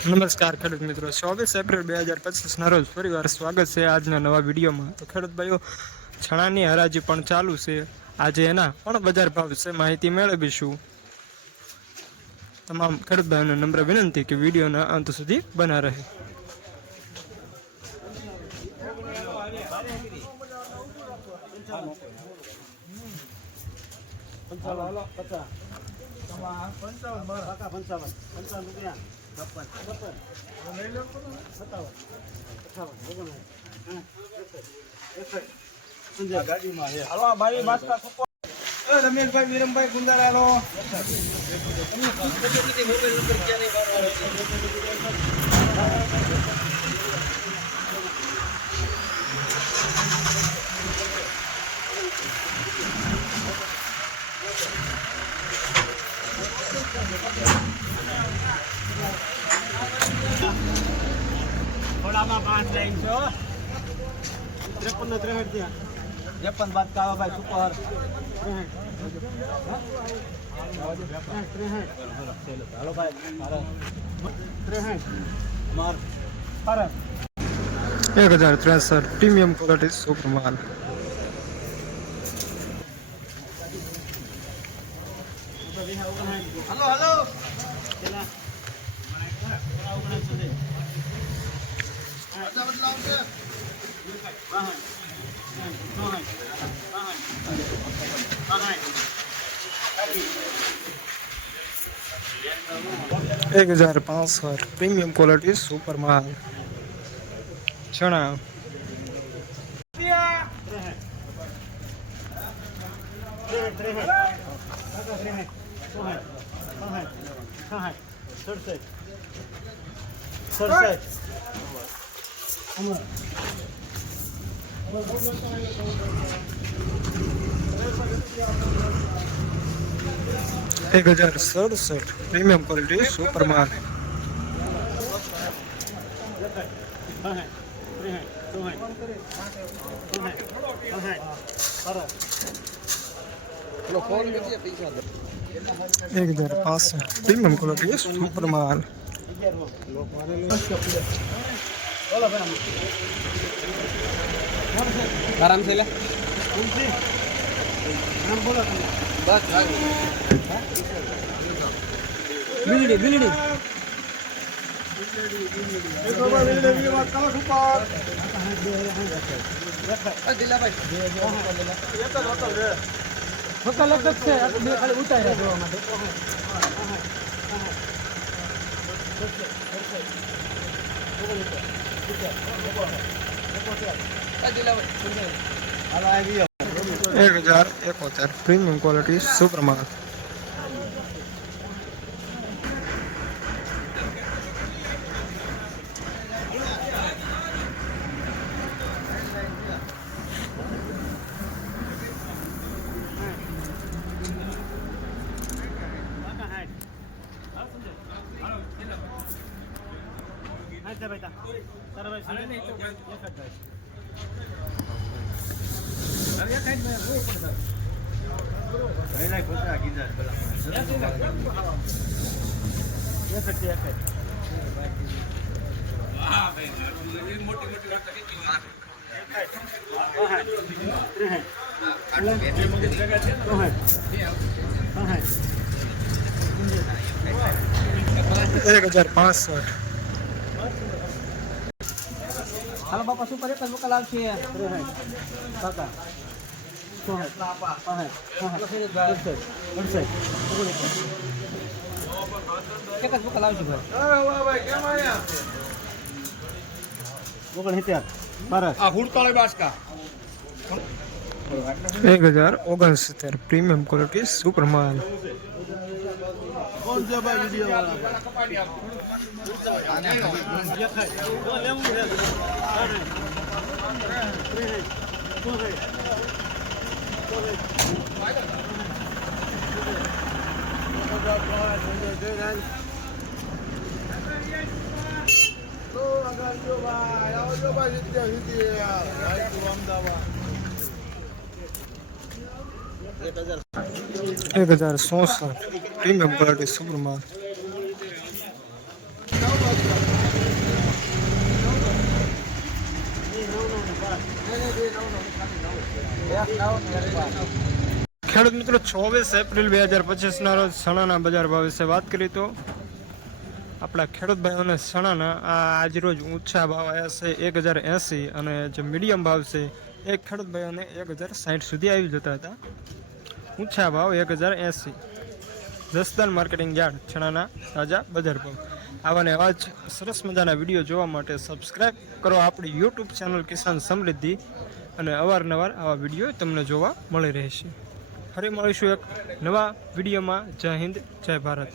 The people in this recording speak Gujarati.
નમસ્કાર ખેડૂત મિત્રો, 24 એપ્રિલ 2025 ના રોજ ફરીવાર સ્વાગત છે આજના નવા વિડીયોમાં। તો ખેડૂત ભાઈઓ, છણાની હરાજી પણ ચાલુ છે। આજે એના પણ બજાર ભાવ વિશે માહિતી મેળવીશું। તમામ ખેડૂત ભાઈઓને નમ્ર વિનંતી કે વિડીયોના અંત સુધી બના રહે। રમેશભાઈ વિરમભાઈ ગુંદાળાનો થોડામાં 5 લાઈન છો 53 ત્યાં 53 બાદ કાવા ભાઈ સુપર 63 હાલો ભાઈ મારા 63 માર પારા 1063 પ્રીમિયમ ક્વોલિટી સુપર માલ। હાલો હાલો एक 1065 प्रीमियम क्वालिटी सुपर माल चना। एक 1067 प्रीमियम क्वालिटी सुपर माल। एक 1065 प्रीमियम क्वालिटी सुपर माल। आराम से ले बस बिल्डी एक 1071 प्रीमियम क्वालिटी सुपर माल। एक 1065 હાલો બાપા સુપર એક જ વકલ આવશે કાકા એક જ વકલ આવશે ભાઈ કેમ આયા વકલ હિત્યા ભારત આ હુડતાળે બાસકા 1069 प्रीमियम क्वालिटी सुपर माल। कौन से भाई वीडियो वाला एक 1064 प्रीमियम क्वालिटी सुपर माल। ખેડૂત મિત્રો 24 એપ્રિલ 2025 રોજ ચણાના બજાર ભાવ વિશે વાત કરી તો આપણા ખેડૂત ભાઈઓને ચણાના આજ રોજ ઊંચા ભાવ આવ્યા છે 1080 અને જે મીડિયમ ભાવ છે એ ખેડૂત ભાઈઓને 1060 સુધી આવી જતા હતા. ઊંચા ભાવ 1080. જસદણ માર્કેટિંગ યાર્ડ ચણાના તાજા બજાર ભાવ. આવા ને આવા જ સરસ મજાના વિડીયો જોવા માટે સબસ્ક્રાઈબ કરો આપણી યુટ્યુબ ચેનલ કિસાન સમૃદ્ધિ અને અવારનવાર આવા વિડીયો તમને જોવા મળી રહેશે. ફરી મળીશું એક નવા વિડીયોમાં. જય હિન્દ, જય ભારત.